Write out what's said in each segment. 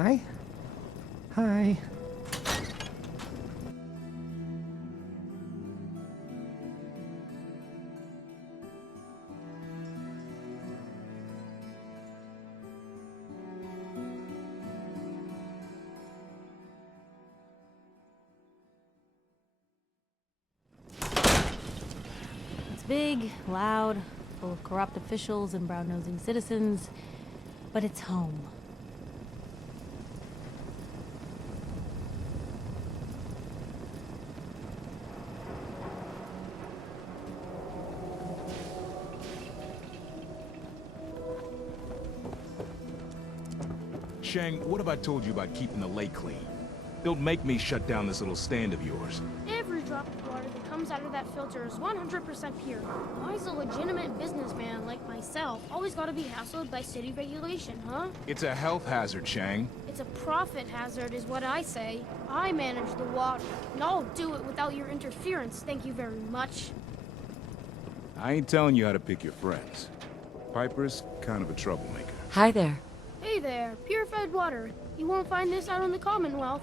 Hi. Hi. It's big, loud, full of corrupt officials and brown-nosing citizens, but it's home. Shang, what have I told you about keeping the lake clean? Don't make me shut down this little stand of yours. Every drop of water that comes out of that filter is 100% pure. Why is a legitimate businessman like myself always gotta be hassled by city regulation, huh? It's a health hazard, Shang. It's a profit hazard is what I say. I manage the water, and I'll do it without your interference, thank you very much. I ain't telling you how to pick your friends. Piper's kind of a troublemaker. Hi there. Hey there, purified water. You won't find this out in the Commonwealth.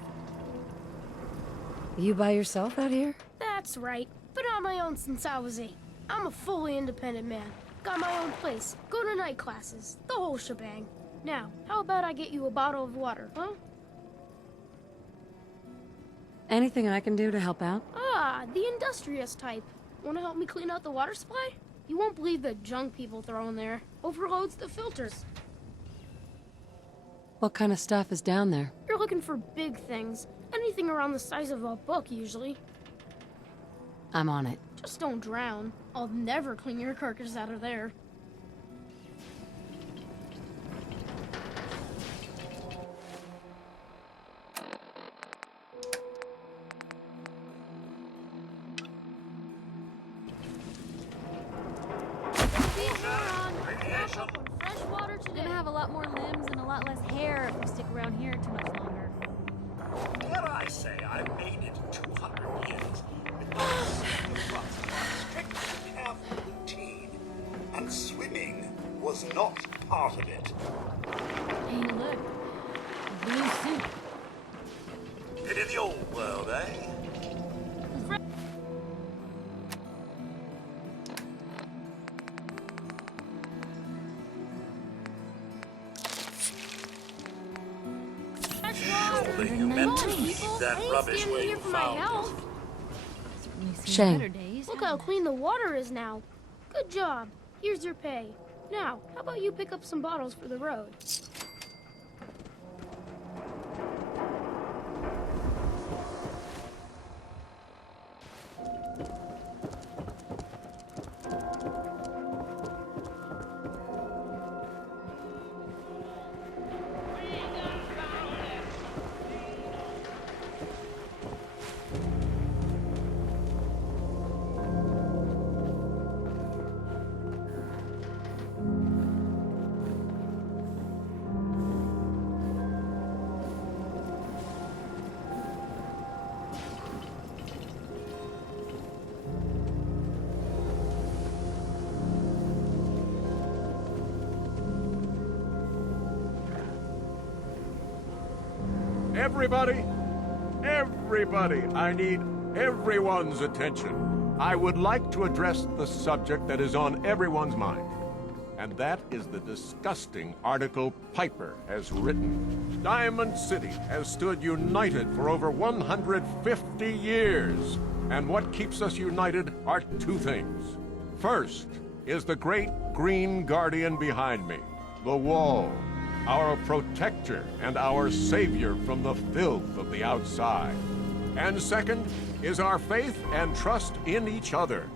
You by yourself out here? That's right. Been on my own since I was 8. I'm a fully independent man. Got my own place, go to night classes, the whole shebang. Now, how about I get you a bottle of water, huh? Anything I can do to help out? Ah, the industrious type. Wanna help me clean out the water supply? You won't believe the junk people throw in there. Overloads the filters. What kind of stuff is down there? You're looking for big things. Anything around the size of a book, usually. I'm on it. Just don't drown. I'll never clean your carcass out of there. We're gonna have a lot more limbs and a lot less hair if we stick around here too much longer. Dare I say I made it 200 years because the rust was strictly careful routine, and swimming was not part of it. Hey, look. A blue suit. Been in the old world, eh? Surely you meant to keep that rubbish where you found it. Certainly seen Shang. better days. Look how clean the water is now. Good job. Here's your pay. Now, how about you pick up some bottles for the road? Everybody, I need everyone's attention. I would like to address the subject that is on everyone's mind. And that is the disgusting article Piper has written. Diamond City has stood united for over 150 years. And what keeps us united are two things. First is the great green guardian behind me, the wall. Our protector and our savior from the filth of the outside. And second is our faith and trust in each other.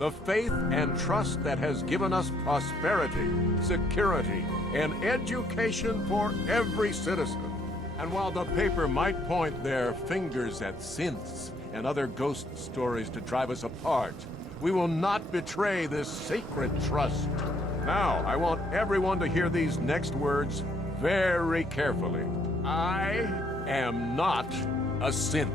The faith and trust that has given us prosperity, security, and education for every citizen. And while the paper might point their fingers at synths and other ghost stories to drive us apart, we will not betray this sacred trust. Now, I want everyone to hear these next words very carefully. I am not a synth.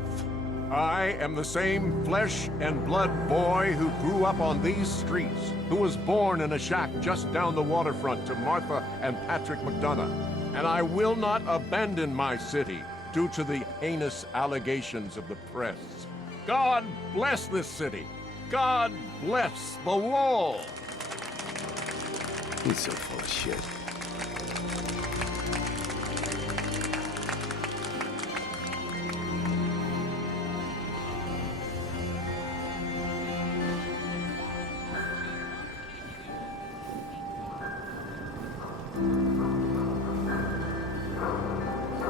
I am the same flesh and blood boy who grew up on these streets, who was born in a shack just down the waterfront to Martha and Patrick McDonough. and I will not abandon my city due to the heinous allegations of the press. God bless this city. God bless the wall. He's so full of shit.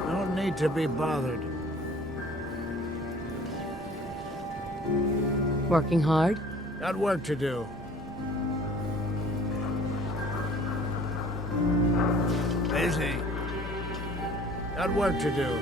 Don't need to be bothered. Working hard? Got work to do. Busy. Got work to do.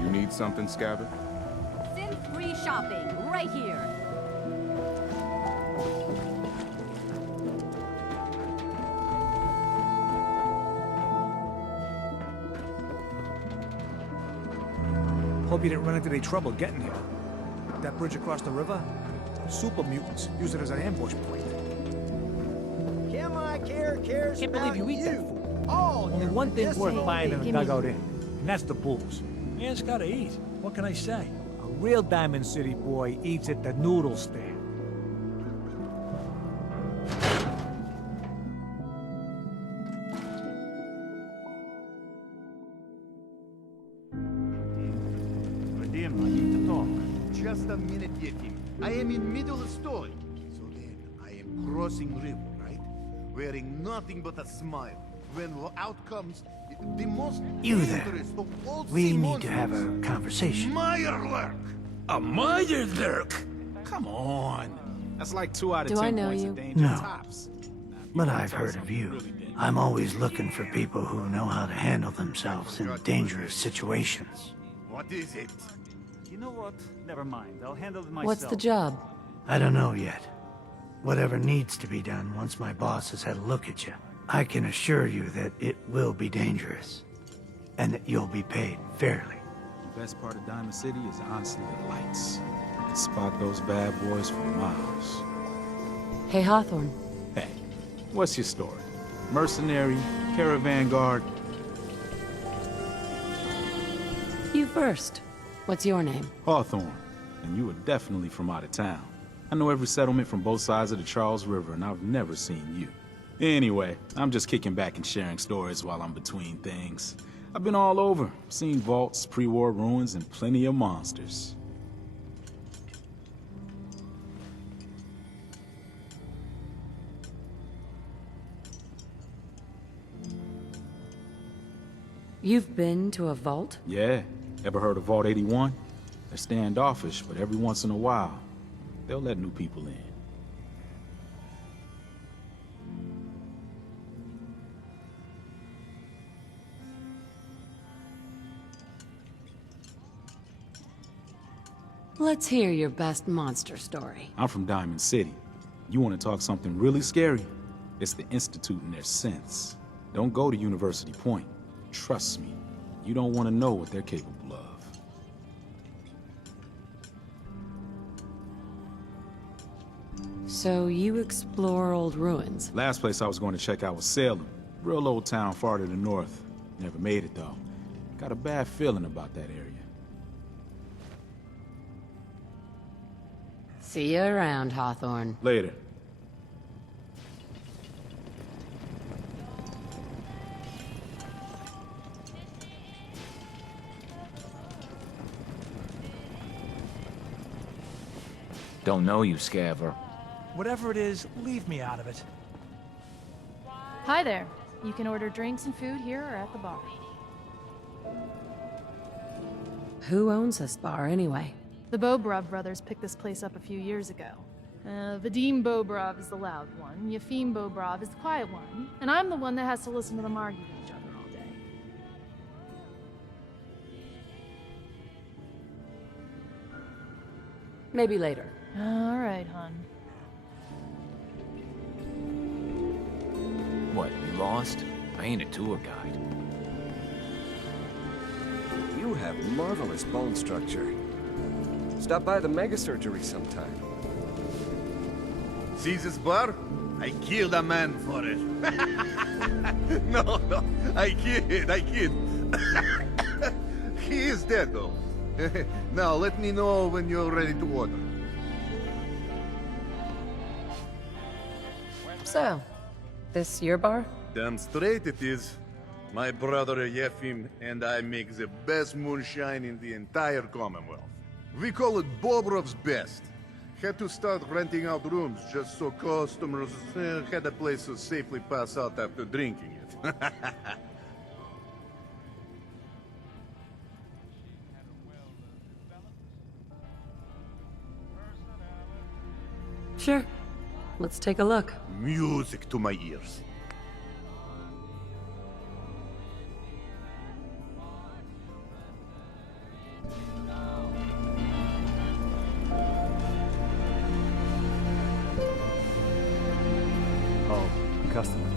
You need something, Scabbard? Synth-free shopping, right here. Hope you didn't run into any trouble getting here. That bridge across the river? Super mutants use it as an ambush point. Can't believe you eat that food. Only one thing's worth buying in a dugout inn, and that's the booze. Man's gotta eat. What can I say? A real Diamond City boy eats at the noodle stand. I need to talk. Just a minute, Yetim. I am in middle of story. So then, I am crossing river, right? Wearing nothing but a smile. When out comes the most You there. dangerous of all We sea need to have monsters, a conversation. Meyerlurk. A Meyerlurk? Come on. That's like 2 out of Do 10 I know points you? of danger No. tops. But I've heard of you. I'm always looking for people who know how to handle themselves in dangerous situations. What is it? You know what? Never mind. I'll handle it myself. What's the job? I don't know yet. Whatever needs to be done once my boss has had a look at you. I can assure you that it will be dangerous. And that you'll be paid fairly. The best part of Diamond City is honestly the lights. You can spot those bad boys for miles. Hey, Hawthorne. Hey, what's your story? Mercenary, caravan guard? You first. What's your name? Hawthorne. And you were definitely from out of town. I know every settlement from both sides of the Charles River, and I've never seen you. Anyway, I'm just kicking back and sharing stories while I'm between things. I've been all over, seen vaults, pre-war ruins, and plenty of monsters. You've been to a vault? Yeah. Ever heard of Vault 81? They're standoffish, but every once in a while, they'll let new people in. Let's hear your best monster story. I'm from Diamond City. You want to talk something really scary? It's the Institute and their synths. Don't go to University Point. Trust me, you don't want to know what they're capable of. So you explore old ruins. Last place I was going to check out was Salem. Real old town far to the north. Never made it though. Got a bad feeling about that area. See you around, Hawthorne. Later. Don't know you, Scaver. Whatever it is, leave me out of it. Hi there. You can order drinks and food here or at the bar. Who owns this bar, anyway? The Bobrov brothers picked this place up a few years ago. Vadim Bobrov is the loud one, Yefim Bobrov is the quiet one, and I'm the one that has to listen to them argue with each other all day. Maybe later. All right, hon. What, you lost? I ain't a tour guide. You have marvelous bone structure. Stop by the mega surgery sometime. See this bar? I killed a man for it. No, I kid. He is dead, though. Now, let me know when you're ready to order. So, this your bar? Damn straight it is. My brother Yefim and I make the best moonshine in the entire Commonwealth. We call it Bobrov's Best. Had to start renting out rooms just so customers had a place to safely pass out after drinking it. Sure. Let's take a look. Music to my ears. Oh, a customer.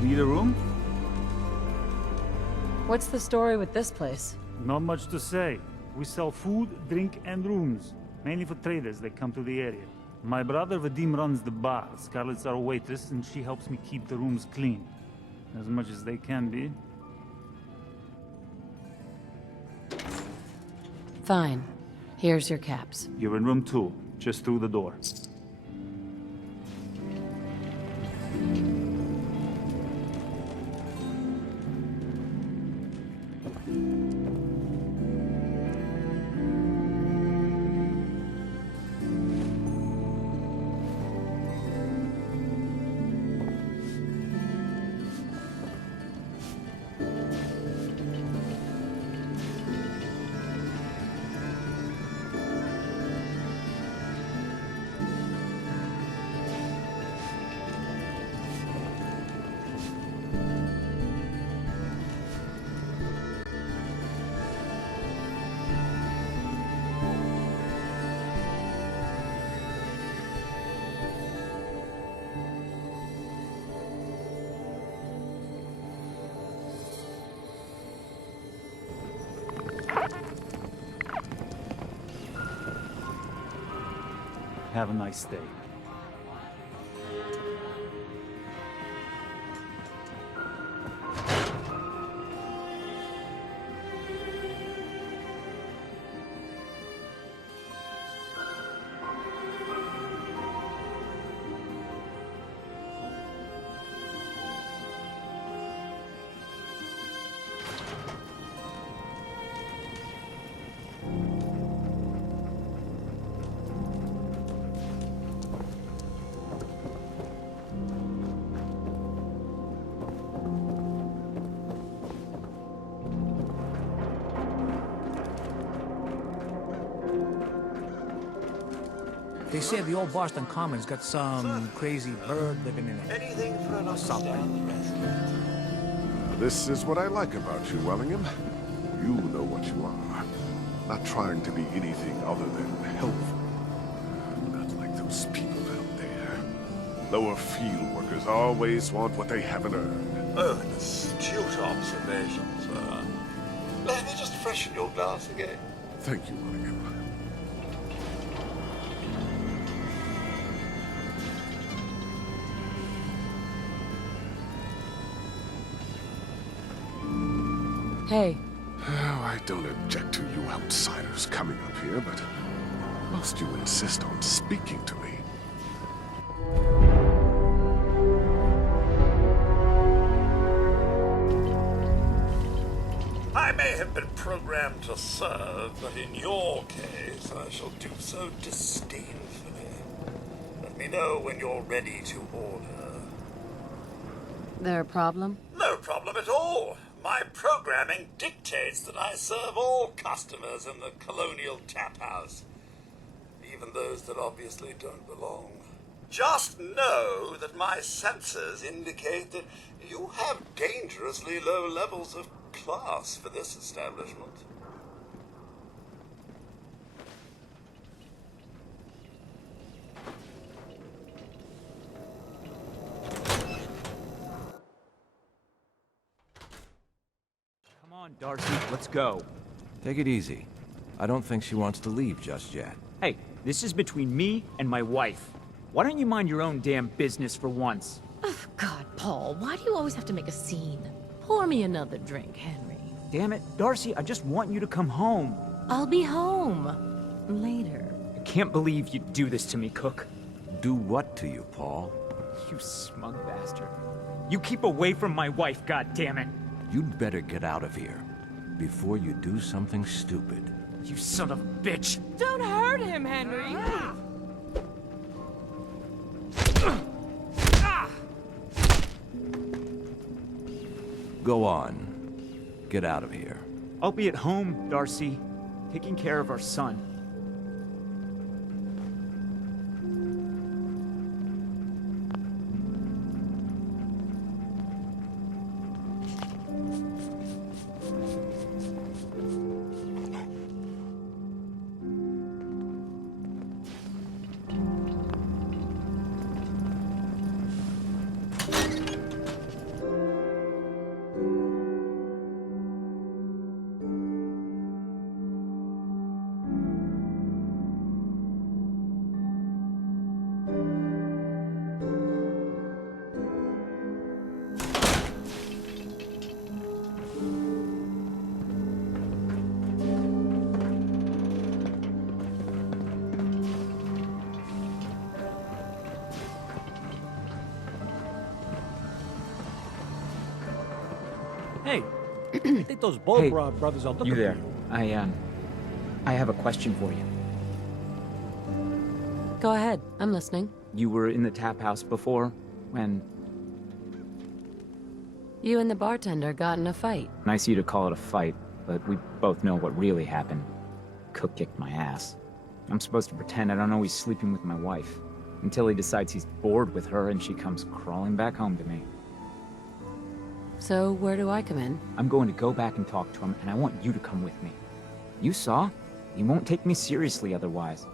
Need a room? What's the story with this place? Not much to say. We sell food, drink, and rooms. Mainly for traders that come to the area. My brother Vadim runs the bar. Scarlett's our waitress, and she helps me keep the rooms clean. As much as they can be. Fine. Here's your caps. You're in room 2, just through the door. Have a nice day. They say the old Boston Commons got some crazy bird living in it. Anything for an Something. This is what I like about you, Wellingham. You know what you are. Not trying to be anything other than helpful. Not like those people out there. Lower field workers always want what they haven't earned. Oh, an astute observation, sir. Let me just freshen your glass again. Thank you, Wellingham. Hey. Oh, I don't object to you outsiders coming up here, but must you insist on speaking to me? I may have been programmed to serve, but in your case, I shall do so disdainfully. Let me know when you're ready to order. There a problem? No problem at all. My programming dictates that I serve all customers in the Colonial Tap House, even those that obviously don't belong. Just know that my sensors indicate that you have dangerously low levels of class for this establishment. Come on, Darcy, let's go. Take it easy. I don't think she wants to leave just yet. Hey, this is between me and my wife. Why don't you mind your own damn business for once? Oh, God, Paul, why do you always have to make a scene? Pour me another drink, Henry. Damn it, Darcy, I just want you to come home. I'll be home. Later. I can't believe you'd do this to me, Cook. Do what to you, Paul? You smug bastard. You keep away from my wife, goddammit. You'd better get out of here before you do something stupid. You son of a bitch! Don't hurt him, Henry! Go on. Get out of here. I'll be at home, Darcy, taking care of our son. Hey, I think those Bobra brothers are looking You there? for you. I have a question for you. Go ahead, I'm listening. You were in the tap house before, when... You and the bartender got in a fight. Nice of you to call it a fight, but we both know what really happened. Cook kicked my ass. I'm supposed to pretend I don't know he's sleeping with my wife, until he decides he's bored with her and she comes crawling back home to me. So, where do I come in? I'm going to go back and talk to him, and I want you to come with me. You saw? He won't take me seriously otherwise.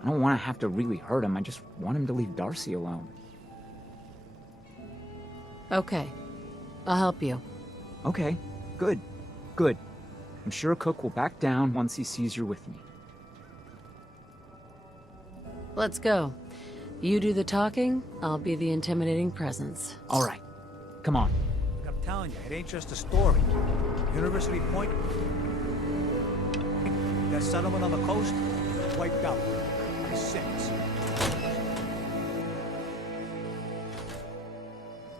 I don't want to have to really hurt him, I just want him to leave Darcy alone. Okay. I'll help you. Okay, good, good. I'm sure Cook will back down once he sees you're with me. Let's go. You do the talking, I'll be the intimidating presence. All right, come on. I'm telling you, it ain't just a story. University Point, that settlement on the coast, wiped out by 6.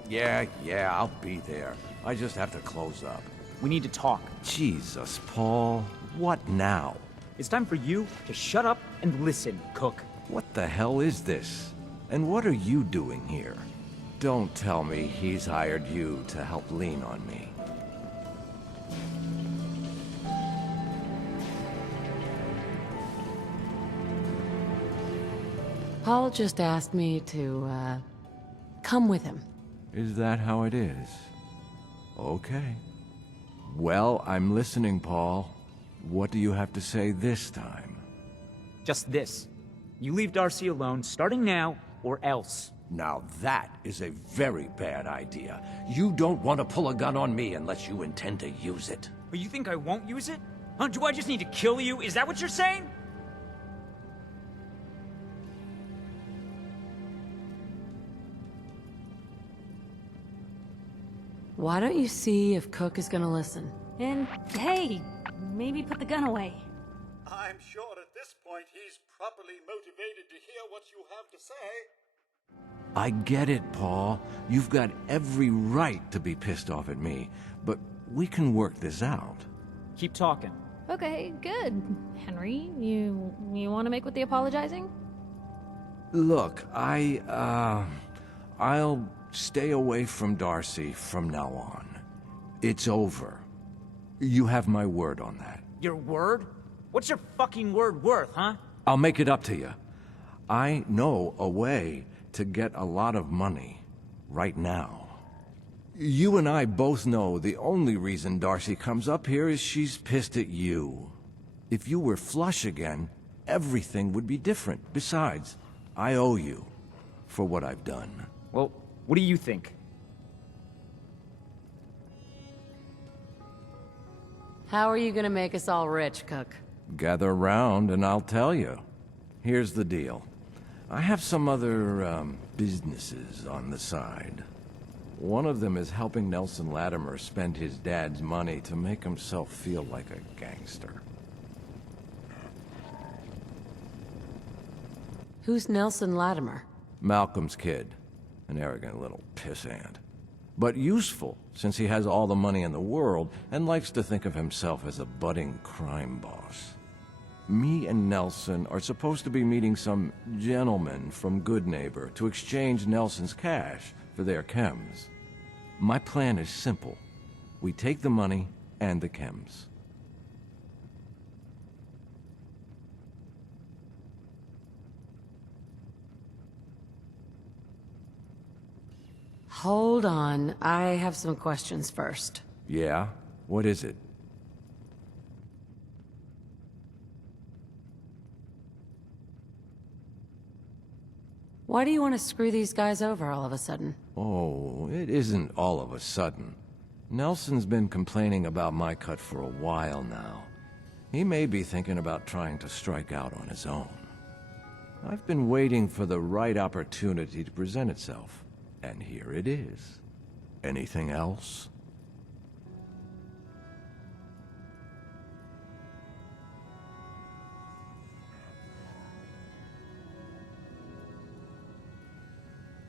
Yeah, I'll be there. I just have to close up. We need to talk. Jesus, Paul. What now? It's time for you to shut up and listen, Cook. What the hell is this? And what are you doing here? Don't tell me he's hired you to help lean on me. Paul just asked me to, come with him. Is that how it is? Okay. Well, I'm listening, Paul. What do you have to say this time? Just this. You leave Darcy alone, starting now, or else. Now that is a very bad idea. You don't want to pull a gun on me unless you intend to use it. But you think I won't use it? Huh? Do I just need to kill you? Is that what you're saying? Why don't you see if Cook is gonna listen? And hey, maybe put the gun away. I'm sure at this point he's properly motivated to hear what you have to say. I get it, Paul. You've got every right to be pissed off at me, but we can work this out. Keep talking. Okay, good. Henry, you want to make with the apologizing? Look, I'll stay away from Darcy from now on. It's over. You have my word on that. Your word? What's your fucking word worth, huh? I'll make it up to you. I know a way to get a lot of money right now. You and I both know the only reason Darcy comes up here is she's pissed at you. If you were flush again, everything would be different. Besides, I owe you for what I've done. Well, what do you think? How are you gonna make us all rich, Cook? Gather round and I'll tell you. Here's the deal. I have some other, businesses on the side. One of them is helping Nelson Latimer spend his dad's money to make himself feel like a gangster. Who's Nelson Latimer? Malcolm's kid. An arrogant little pissant. But useful, since he has all the money in the world and likes to think of himself as a budding crime boss. Me and Nelson are supposed to be meeting some gentleman from Good Neighbor to exchange Nelson's cash for their chems. My plan is simple. We take the money and the chems. Hold on, I have some questions first. Yeah? What is it? Why do you want to screw these guys over all of a sudden? Oh, it isn't all of a sudden. Nelson's been complaining about my cut for a while now. He may be thinking about trying to strike out on his own. I've been waiting for the right opportunity to present itself, and here it is. Anything else?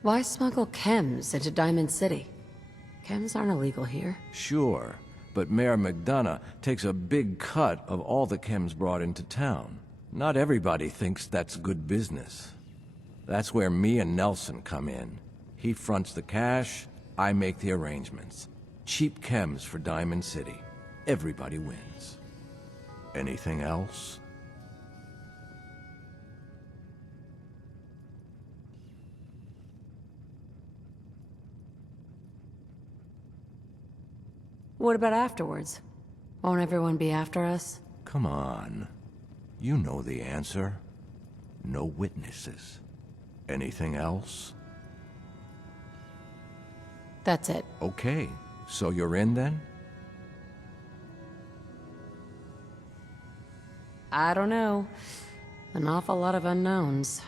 Why smuggle chems into Diamond City? Chems aren't illegal here. Sure, but Mayor McDonough takes a big cut of all the chems brought into town. Not everybody thinks that's good business. That's where me and Nelson come in. He fronts the cash, I make the arrangements. Cheap chems for Diamond City. Everybody wins. Anything else? What about afterwards? Won't everyone be after us? Come on. You know the answer. No witnesses. Anything else? That's it. Okay, so you're in then? I don't know. An awful lot of unknowns.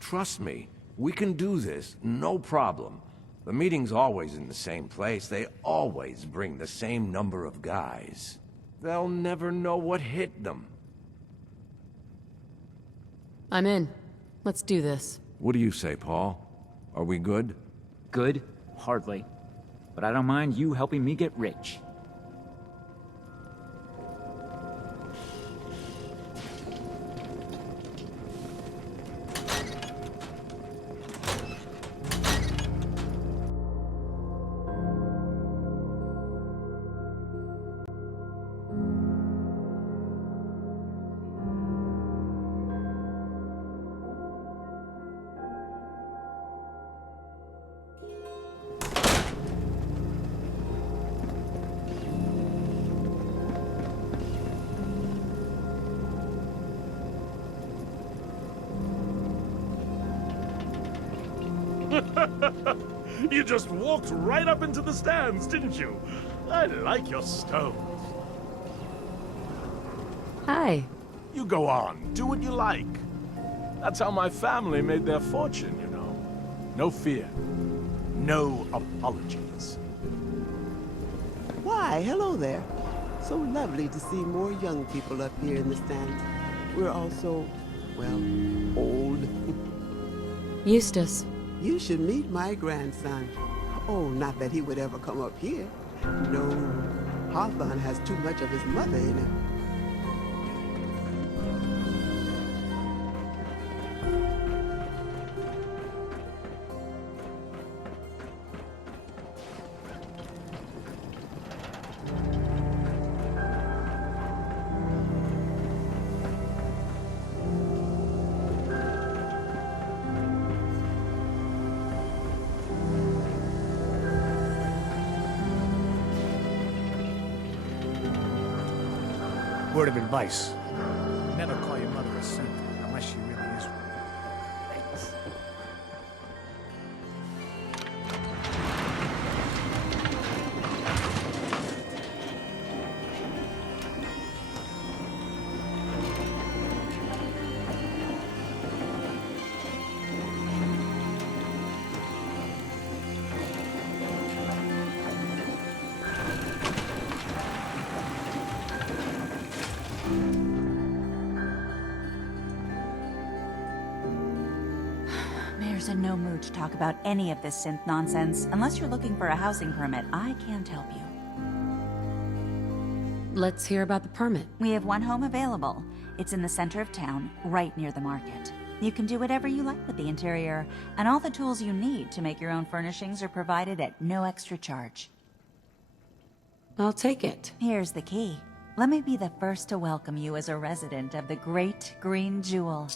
Trust me, we can do this, no problem. The meeting's always in the same place. They always bring the same number of guys. They'll never know what hit them. I'm in. Let's do this. What do you say, Paul? Are we good? Good? Hardly. But I don't mind you helping me get rich. You just walked right up into the stands, didn't you? I like your stove. Hi. You go on, do what you like. That's how my family made their fortune, you know. No fear. No apologies. Why, hello there. So lovely to see more young people up here in the stands. We're all so, well, old. Eustace. You should meet my grandson. Oh, not that he would ever come up here. No, Hawthorne has too much of his mother in him. Word of advice. Never call your mother a simp, unless she really is one. Thanks. There's in no mood to talk about any of this synth nonsense. Unless you're looking for a housing permit, I can't help you. Let's hear about the permit. We have one home available. It's in the center of town, right near the market. You can do whatever you like with the interior, and all the tools you need to make your own furnishings are provided at no extra charge. I'll take it. Here's the key. Let me be the first to welcome you as a resident of the Great Green Jewel.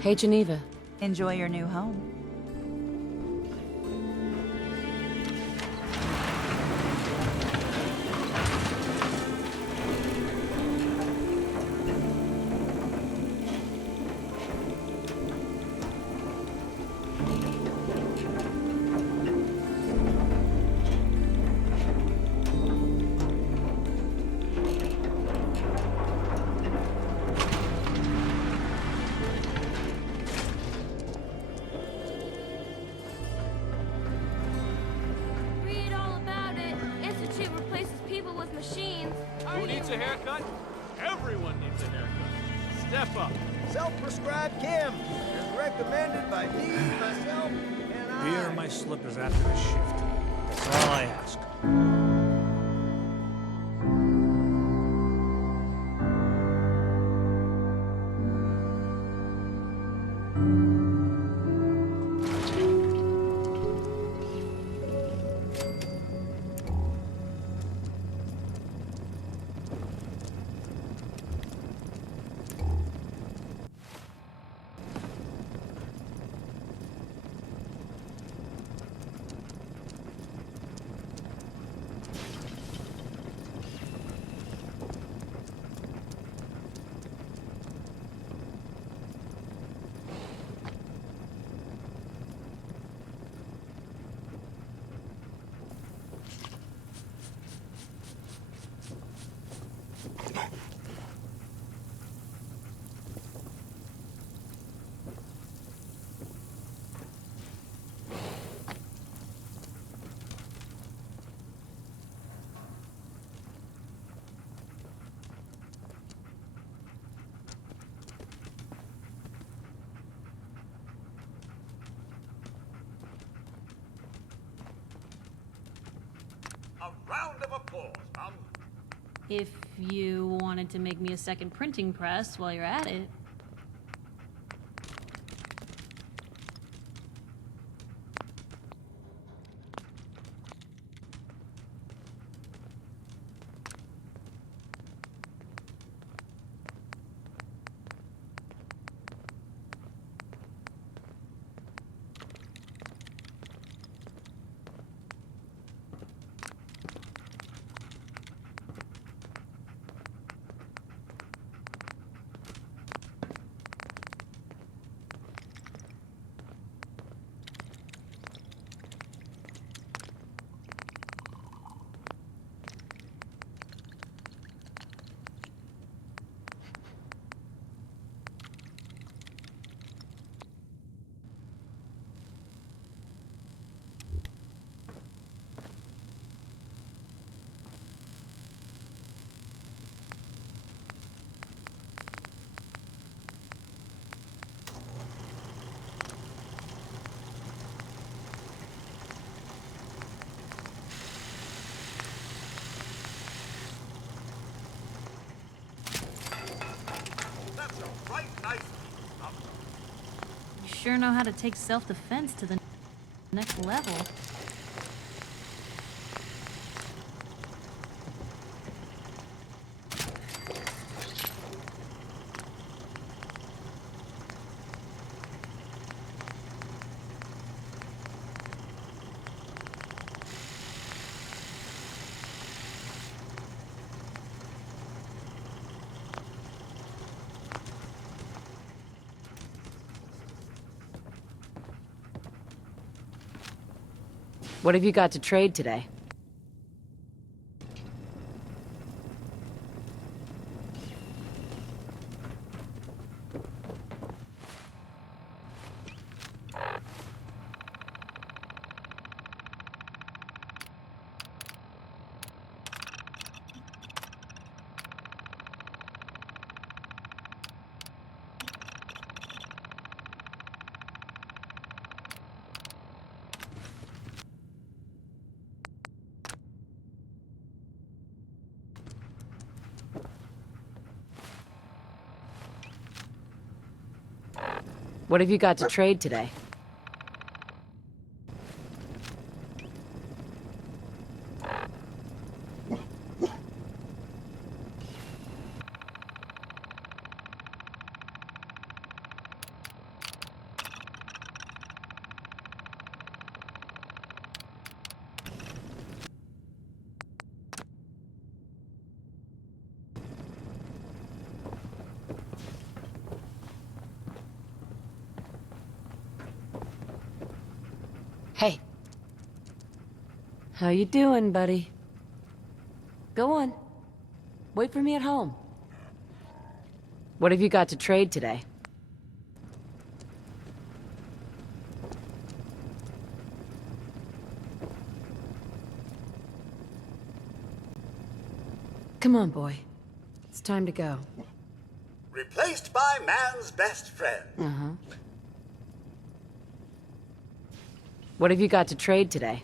Hey, Geneva. Enjoy your new home. Read all about it. Institute replaces people with machines. Who needs a haircut? Everyone needs a haircut. Step up. Self-prescribed Kim, as recommended by me, myself, and I. Beer and my slippers after the shift. That's all I ask. Round of applause, Mum. If you wanted to make me a second printing press while you're at it. That's a right nice piece, Mum. You sure know how to take self-defense to the next level. What have you got to trade today? What have you got to trade today? Hey. How you doing, buddy? Go on. Wait for me at home. What have you got to trade today? Come on, boy. It's time to go. Replaced by man's best friend. Uh-huh. What have you got to trade today?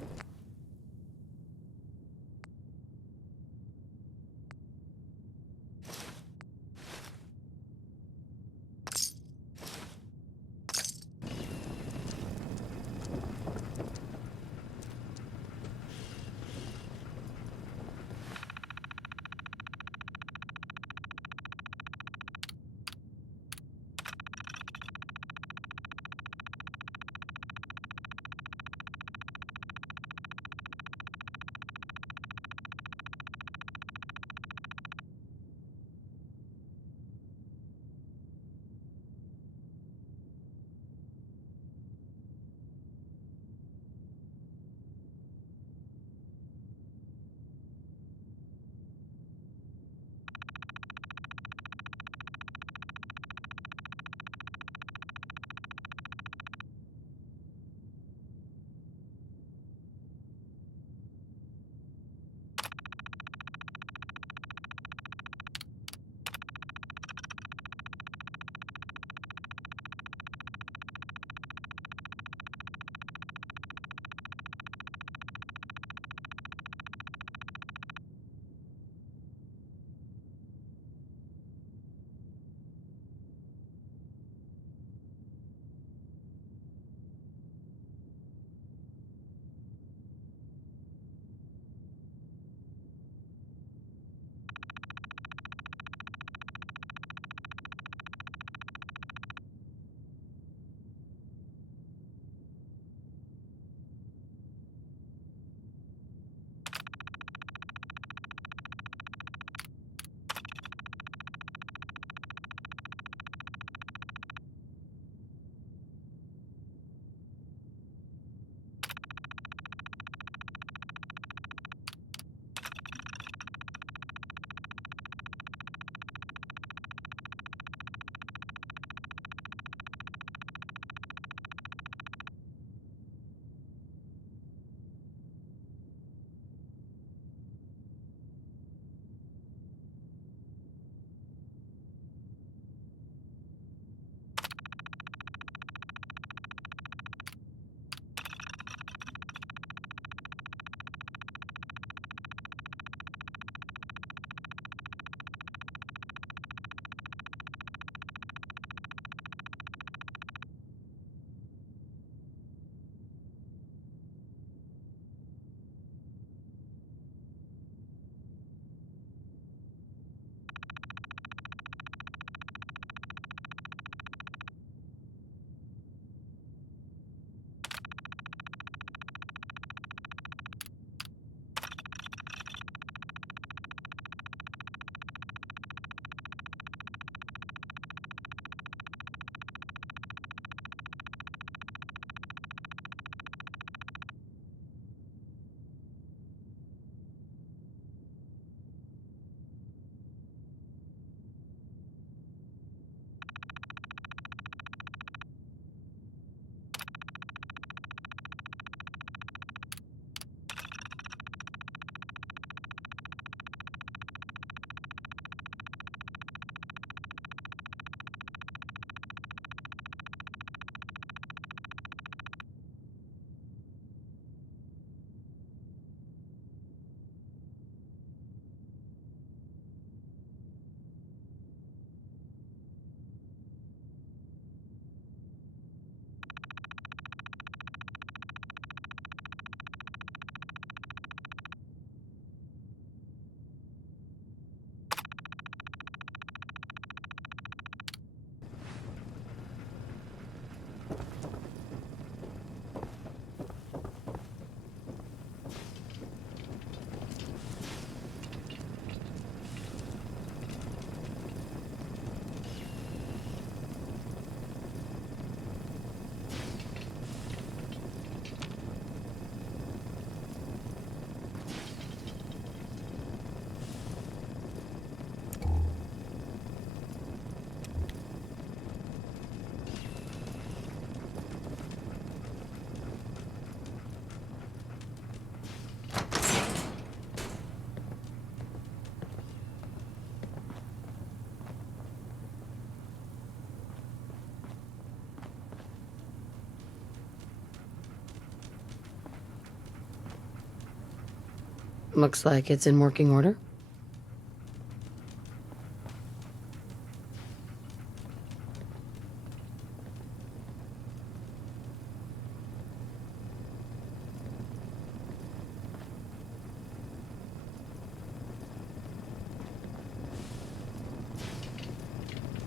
Looks like it's in working order.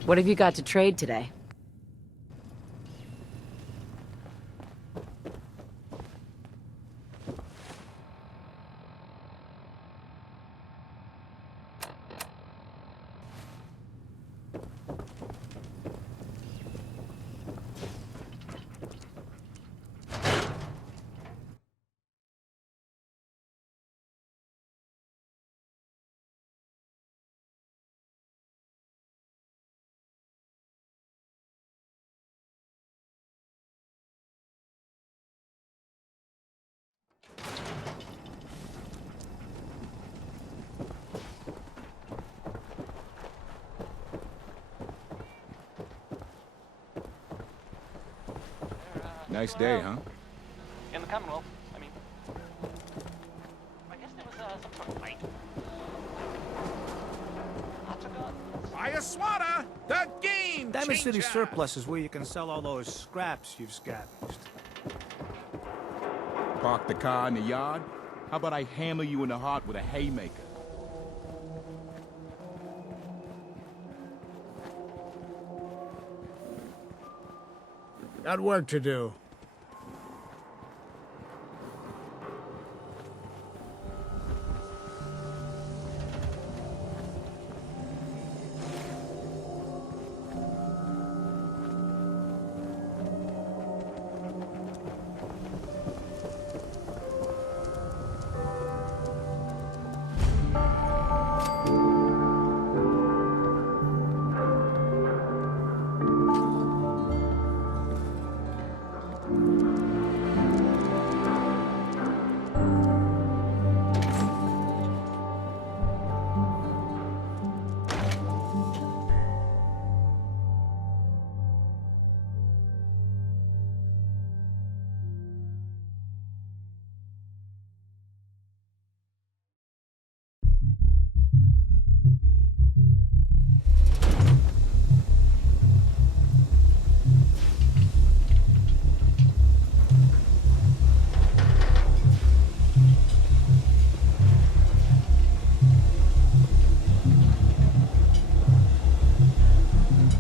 What have you got to trade today? Nice day, huh? In the Commonwealth, I mean. I guess there was some sort of fight. Buy a swatter! The game Diamond City changer! Surplus is where you can sell all those scraps you've scavenged. Park the car in the yard? How about I hammer you in the heart with a haymaker? Got work to do.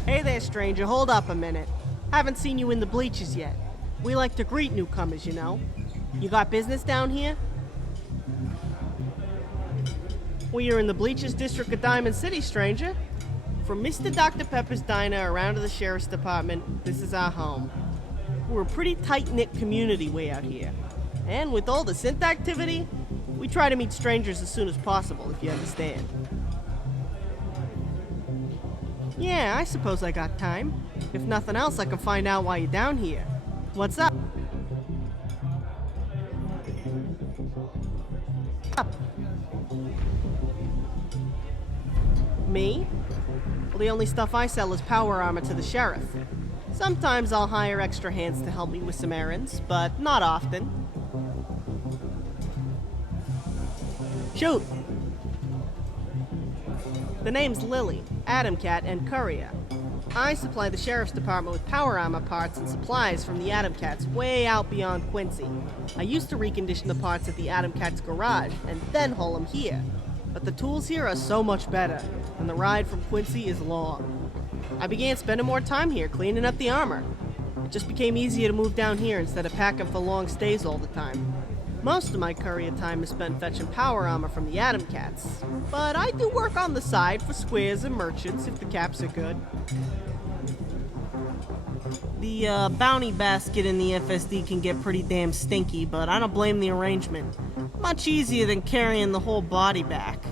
Hey there, stranger. Hold up a minute. Haven't seen you in the bleachers yet. We like to greet newcomers, you know. You got business down here? Well, you're in the bleachers district of Diamond City, stranger. From Mr. Dr. Pepper's Diner around to the sheriff's department, this is our home. We're a pretty tight-knit community way out here. And with all the synth activity, we try to meet strangers as soon as possible, if you understand. Yeah, I suppose I got time. If nothing else, I can find out why you're down here. What's up? Me? Well, the only stuff I sell is power armor to the sheriff. Sometimes I'll hire extra hands to help me with some errands, but not often. Shoot! The name's Lily, Atom Cat, and Courier. I supply the sheriff's department with power armor parts and supplies from the Atom Cats way out beyond Quincy. I used to recondition the parts at the Atom Cat's garage and then haul them here. But the tools here are so much better, and the ride from Quincy is long. I began spending more time here cleaning up the armor. It just became easier to move down here instead of packing for long stays all the time. Most of my courier time is spent fetching power armor from the Atom Cats, but I do work on the side for squares and merchants if the caps are good. The bounty basket in the FSD can get pretty damn stinky, but I don't blame the arrangement. Much easier than carrying the whole body back.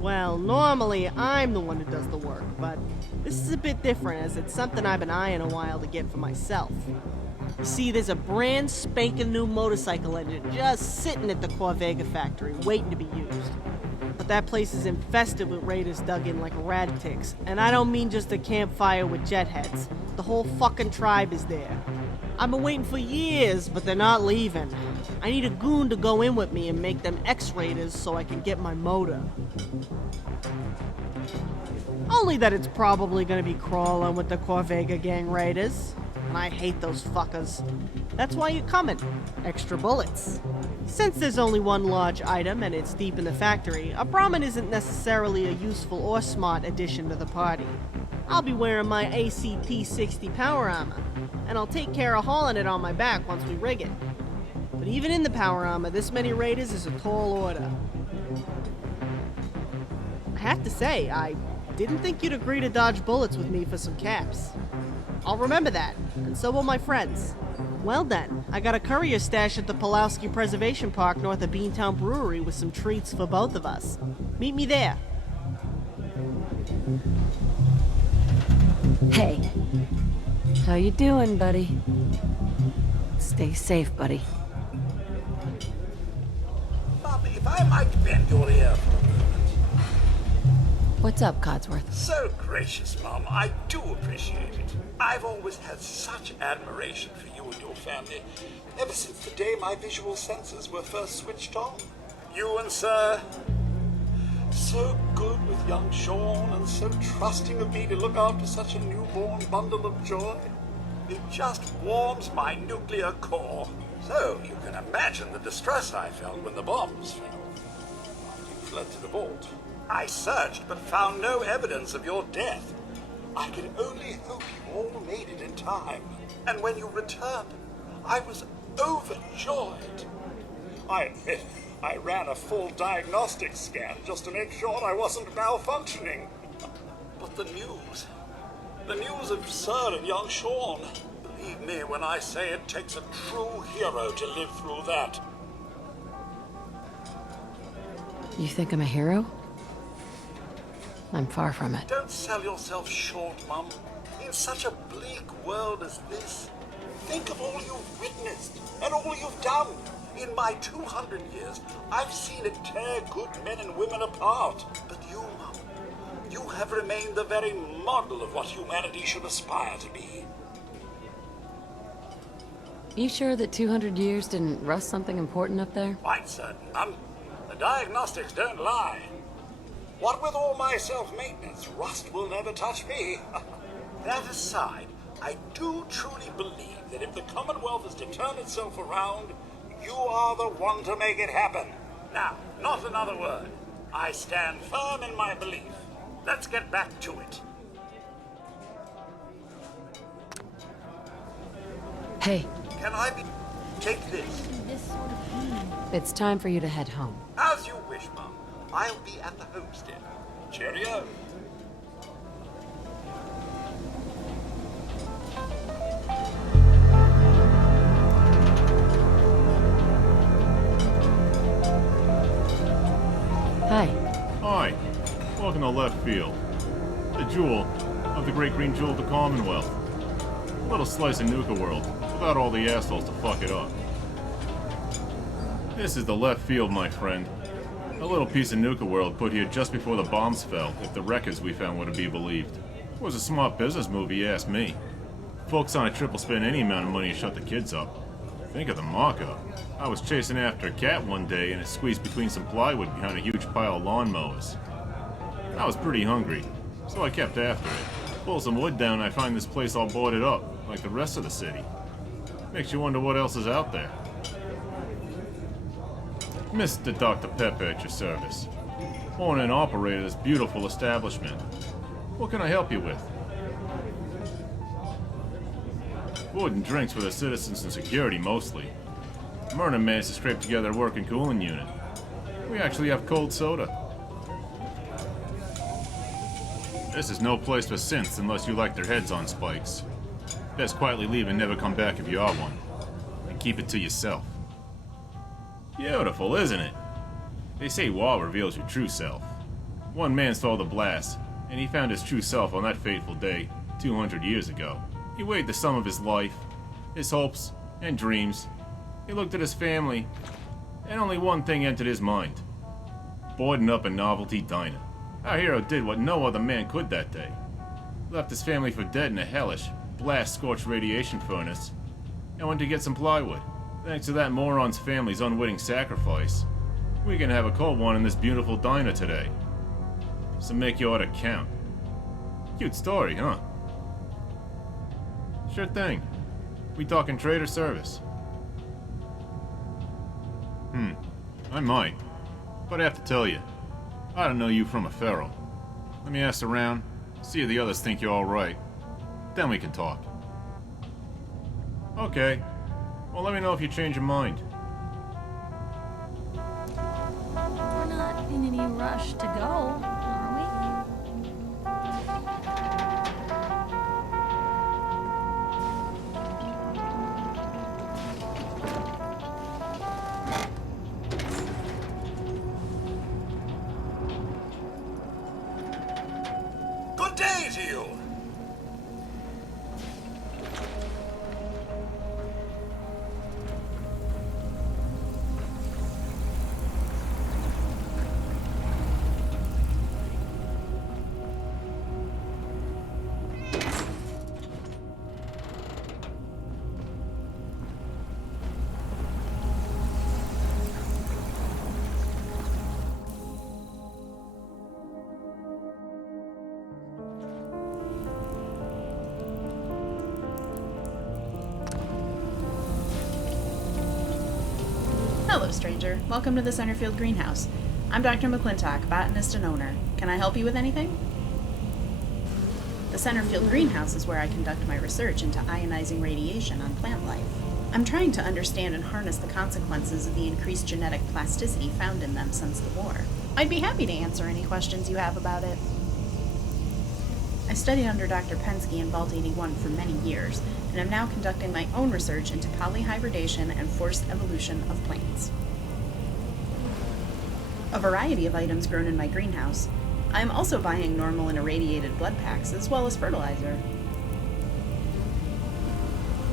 Well, normally I'm the one who does the work, but this is a bit different as it's something I've been eyeing a while to get for myself. You see, there's a brand spanking new motorcycle engine just sitting at the Corvega factory, waiting to be used. But that place is infested with raiders dug in like rad ticks, and I don't mean just a campfire with jet heads. The whole fucking tribe is there. I've been waiting for years, but they're not leaving. I need a goon to go in with me and make them X-Raiders so I can get my motor. Only that it's probably gonna be crawling with the Corvega gang raiders. And I hate those fuckers. That's why you're coming. Extra bullets. Since there's only one large item and it's deep in the factory, a Brahmin isn't necessarily a useful or smart addition to the party. I'll be wearing my ACP-60 power armor, and I'll take care of hauling it on my back once we rig it. But even in the power armor, this many raiders is a tall order. I have to say, I didn't think you'd agree to dodge bullets with me for some caps. I'll remember that, and so will my friends. Well then, I got a courier stash at the Pulowski Preservation Park north of Beantown Brewery with some treats for both of us. Meet me there. Hey. How you doing, buddy? Stay safe, buddy. Mom, if I might bend your ear for a moment. What's up, Codsworth? So gracious, Mom. I do appreciate it. I've always had such admiration for you and your family, ever since the day my visual senses were first switched on. You and Sir, so good with young Sean and so trusting of me to look after such a newborn bundle of joy. It just warms my nuclear core. So you can imagine the distress I felt when the bombs fell. You fled to the vault. I searched but found no evidence of your death. I could only hope you all made it in time. And when you returned, I was overjoyed. I admit, I ran a full diagnostic scan just to make sure I wasn't malfunctioning. But the news of Sir and young Sean, believe me when I say it takes a true hero to live through that. You think I'm a hero? I'm far from it. Don't sell yourself short, Mum. In such a bleak world as this, think of all you've witnessed and all you've done. In my 200 years, I've seen it tear good men and women apart. But you, Mum, you have remained the very model of what humanity should aspire to be. You sure that 200 years didn't rust something important up there? Quite certain, Mum. The diagnostics don't lie. What with all my self-maintenance, rust will never touch me. That aside, I do truly believe that if the Commonwealth is to turn itself around, you are the one to make it happen. Now, not another word. I stand firm in my belief. Let's get back to it. Hey. Can I be... Take this. It's time for you to head home. As you wish, Mum. I'll be at the homestead. Cheerio. Hi. Hi. Welcome to Left Field. The jewel of the great green jewel of the Commonwealth. A little slice of Nuka World, without all the assholes to fuck it up. This is the Left Field, my friend. A little piece of Nuka World put here just before the bombs fell, if the records we found were to be believed. It was a smart business move, you ask me. Folks on a triple spend any amount of money to shut the kids up. Think of the markup. I was chasing after a cat one day and it squeezed between some plywood behind a huge pile of lawnmowers. I was pretty hungry, so I kept after it. Pull some wood down and I find this place all boarded up, like the rest of the city. Makes you wonder what else is out there. Mr. Dr. Pepper at your service. Owner and operator of this beautiful establishment. What can I help you with? Food and drinks for the citizens and security, mostly. Myrna managed to scrape together a working cooling unit. We actually have cold soda. This is no place for synths unless you like their heads on spikes. Best quietly leave and never come back if you are one. And keep it to yourself. Beautiful, isn't it? They say war reveals your true self. One man saw the blast, and he found his true self on that fateful day, 200 years ago. He weighed the sum of his life, his hopes, and dreams. He looked at his family, and only one thing entered his mind. Boarding up a novelty diner. Our hero did what no other man could that day. Left his family for dead in a hellish, blast-scorched radiation furnace. I went to get some plywood. Thanks to that moron's family's unwitting sacrifice, we can have a cold one in this beautiful diner today. So make your order count. Cute story, huh? Sure thing. We talking trade or service? I might. But I have to tell you, I don't know you from a feral. Let me ask around, see if the others think you're alright. Then we can talk. Okay. Well, let me know if you change your mind. We're not in any rush to go, are Good day to you. Hello, stranger. Welcome to the Centerfield Greenhouse. I'm Dr. McClintock, botanist and owner. Can I help you with anything? The Centerfield Greenhouse is where I conduct my research into ionizing radiation on plant life. I'm trying to understand and harness the consequences of the increased genetic plasticity found in them since the war. I'd be happy to answer any questions you have about it. I studied under Dr. Pensky in Vault 81 for many years, and I'm now conducting my own research into polyhybridation and forced evolution of plants. A variety of items grown in my greenhouse. I am also buying normal and irradiated blood packs, as well as fertilizer.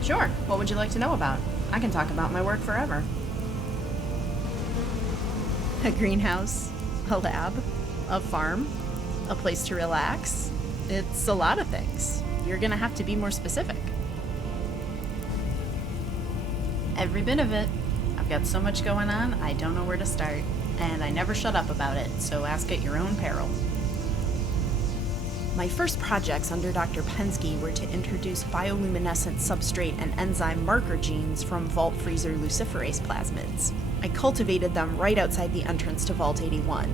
Sure, what would you like to know about? I can talk about my work forever. A greenhouse, a lab, a farm, a place to relax. It's a lot of things. You're gonna have to be more specific. Every bit of it. I've got so much going on, I don't know where to start. And I never shut up about it, so ask at your own peril. My first projects under Dr. Pensky were to introduce bioluminescent substrate and enzyme marker genes from Vault Freezer luciferase plasmids. I cultivated them right outside the entrance to Vault 81,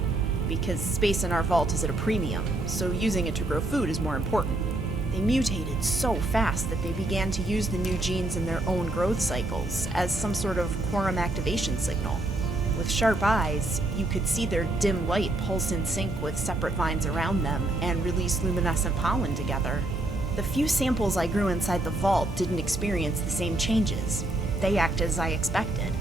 because space in our vault is at a premium, so using it to grow food is more important. They mutated so fast that they began to use the new genes in their own growth cycles as some sort of quorum activation signal. With sharp eyes, you could see their dim light pulse in sync with separate vines around them and release luminescent pollen together. The few samples I grew inside the vault didn't experience the same changes. They act as I expected,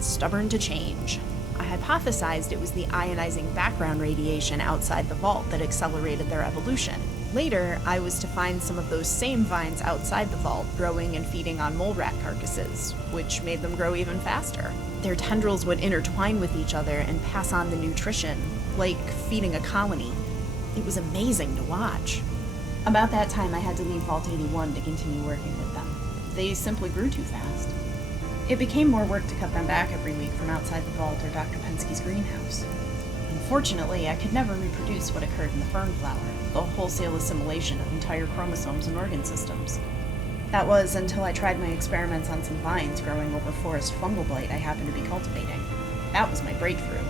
stubborn to change. I hypothesized it was the ionizing background radiation outside the vault that accelerated their evolution. Later, I was to find some of those same vines outside the vault growing and feeding on mole rat carcasses, which made them grow even faster. Their tendrils would intertwine with each other and pass on the nutrition, like feeding a colony. It was amazing to watch. About that time, I had to leave Vault 81 to continue working with them. They simply grew too fast. It became more work to cut them back every week from outside the vault or Dr. Pensky's greenhouse. Unfortunately, I could never reproduce what occurred in the fern flower, the wholesale assimilation of entire chromosomes and organ systems. That was until I tried my experiments on some vines growing over forest fungal blight I happened to be cultivating. That was my breakthrough.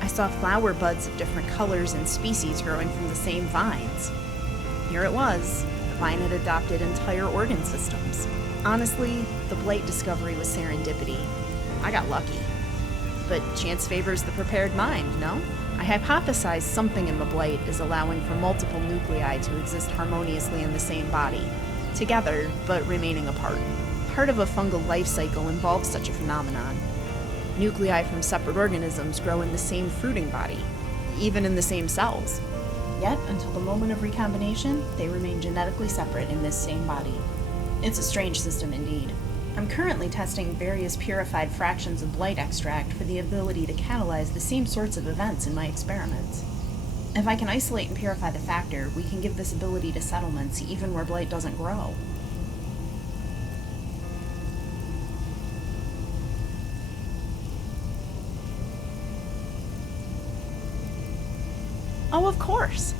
I saw flower buds of different colors and species growing from the same vines. Here it was. The vine had adopted entire organ systems. Honestly, the blight discovery was serendipity. I got lucky. But chance favors the prepared mind, no? I hypothesized something in the blight is allowing for multiple nuclei to exist harmoniously in the same body, together but remaining apart. Part of a fungal life cycle involves such a phenomenon. Nuclei from separate organisms grow in the same fruiting body, even in the same cells. Yet, until the moment of recombination, they remain genetically separate in this same body. It's a strange system indeed. I'm currently testing various purified fractions of blight extract for the ability to catalyze the same sorts of events in my experiments. If I can isolate and purify the factor, we can give this ability to settlements even where blight doesn't grow. Oh, of course.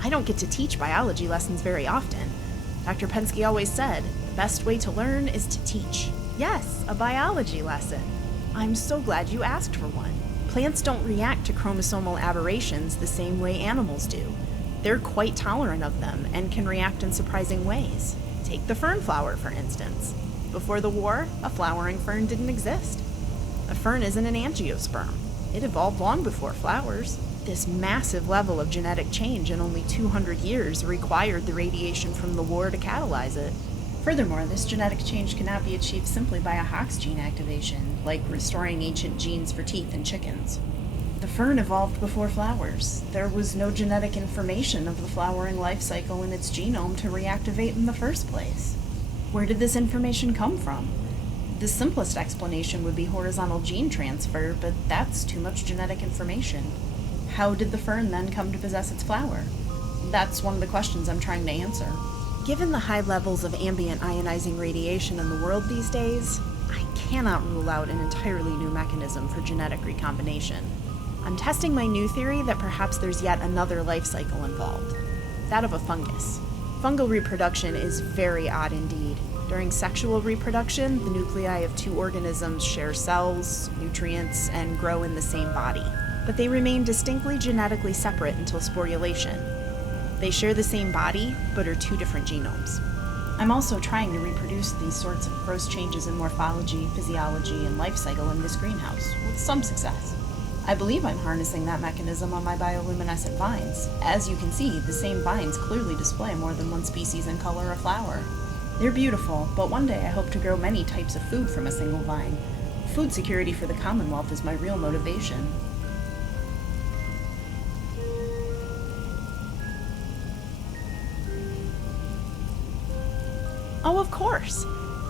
I don't get to teach biology lessons very often. Dr. Penske always said, the best way to learn is to teach. Yes, a biology lesson. I'm so glad you asked for one. Plants don't react to chromosomal aberrations the same way animals do. They're quite tolerant of them and can react in surprising ways. Take the fern flower, for instance. Before the war, a flowering fern didn't exist. A fern isn't an angiosperm. It evolved long before flowers. This massive level of genetic change in only 200 years required the radiation from the war to catalyze it. Furthermore, this genetic change cannot be achieved simply by a Hox gene activation, like restoring ancient genes for teeth in chickens. The fern evolved before flowers. There was no genetic information of the flowering life cycle in its genome to reactivate in the first place. Where did this information come from? The simplest explanation would be horizontal gene transfer, but that's too much genetic information. How did the fern then come to possess its flower? That's one of the questions I'm trying to answer. Given the high levels of ambient ionizing radiation in the world these days, I cannot rule out an entirely new mechanism for genetic recombination. I'm testing my new theory that perhaps there's yet another life cycle involved, that of a fungus. Fungal reproduction is very odd indeed. During sexual reproduction, the nuclei of two organisms share cells, nutrients, and grow in the same body. But they remain distinctly genetically separate until sporulation. They share the same body, but are two different genomes. I'm also trying to reproduce these sorts of gross changes in morphology, physiology, and life cycle in this greenhouse, with some success. I believe I'm harnessing that mechanism on my bioluminescent vines. As you can see, the same vines clearly display more than one species and color of flower. They're beautiful, but one day I hope to grow many types of food from a single vine. Food security for the Commonwealth is my real motivation. Oh, of course.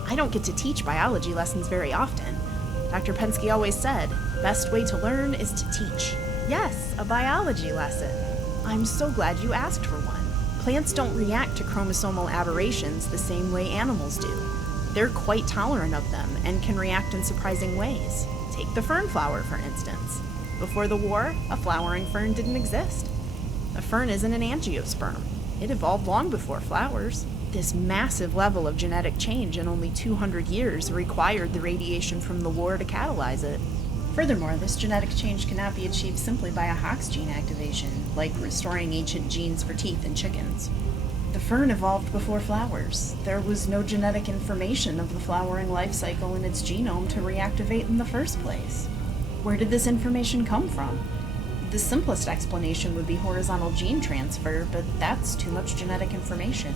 I don't get to teach biology lessons very often. Dr. Penske always said, best way to learn is to teach. Yes, a biology lesson. I'm so glad you asked for one. Plants don't react to chromosomal aberrations the same way animals do. They're quite tolerant of them and can react in surprising ways. Take the fern flower, for instance. Before the war, a flowering fern didn't exist. A fern isn't an angiosperm. It evolved long before flowers. This massive level of genetic change in only 200 years required the radiation from the war to catalyze it. Furthermore, this genetic change cannot be achieved simply by a Hox gene activation, like restoring ancient genes for teeth in chickens. The fern evolved before flowers. There was no genetic information of the flowering life cycle in its genome to reactivate in the first place. Where did this information come from? The simplest explanation would be horizontal gene transfer, but that's too much genetic information.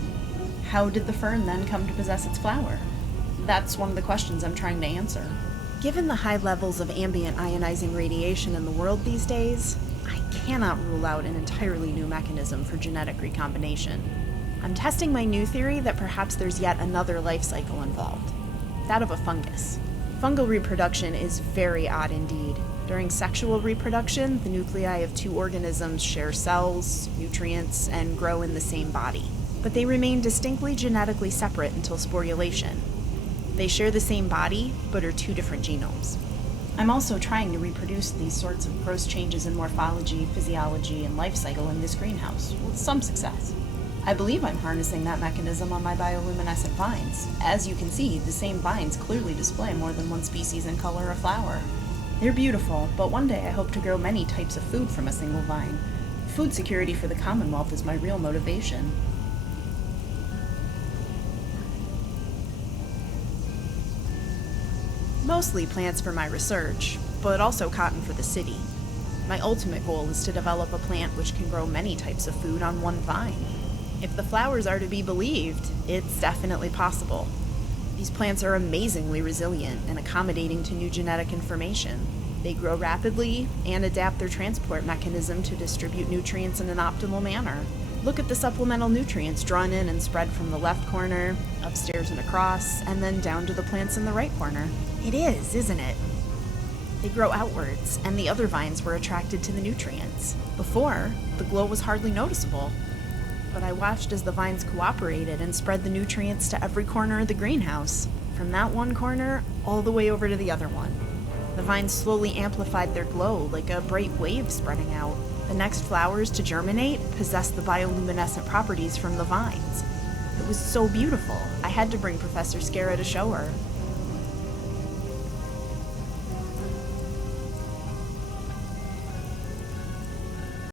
How did the fern then come to possess its flower? That's one of the questions I'm trying to answer. Given the high levels of ambient ionizing radiation in the world these days, I cannot rule out an entirely new mechanism for genetic recombination. I'm testing my new theory that perhaps there's yet another life cycle involved, that of a fungus. Fungal reproduction is very odd indeed. During sexual reproduction, the nuclei of two organisms share cells, nutrients, and grow in the same body. But they remain distinctly genetically separate until sporulation. They share the same body, but are two different genomes. I'm also trying to reproduce these sorts of gross changes in morphology, physiology, and life cycle in this greenhouse, with some success. I believe I'm harnessing that mechanism on my bioluminescent vines. As you can see, the same vines clearly display more than one species and color of flower. They're beautiful, but one day I hope to grow many types of food from a single vine. Food security for the Commonwealth is my real motivation. Mostly plants for my research, but also cotton for the city. My ultimate goal is to develop a plant which can grow many types of food on one vine. If the flowers are to be believed, it's definitely possible. These plants are amazingly resilient and accommodating to new genetic information. They grow rapidly and adapt their transport mechanism to distribute nutrients in an optimal manner. Look at the supplemental nutrients drawn in and spread from the left corner, upstairs and across, and then down to the plants in the right corner. It is, isn't it? They grow outwards, and the other vines were attracted to the nutrients. Before, the glow was hardly noticeable. But I watched as the vines cooperated and spread the nutrients to every corner of the greenhouse, from that one corner all the way over to the other one. The vines slowly amplified their glow like a bright wave spreading out. The next flowers to germinate possessed the bioluminescent properties from the vines. It was so beautiful, I had to bring Professor Scara to show her.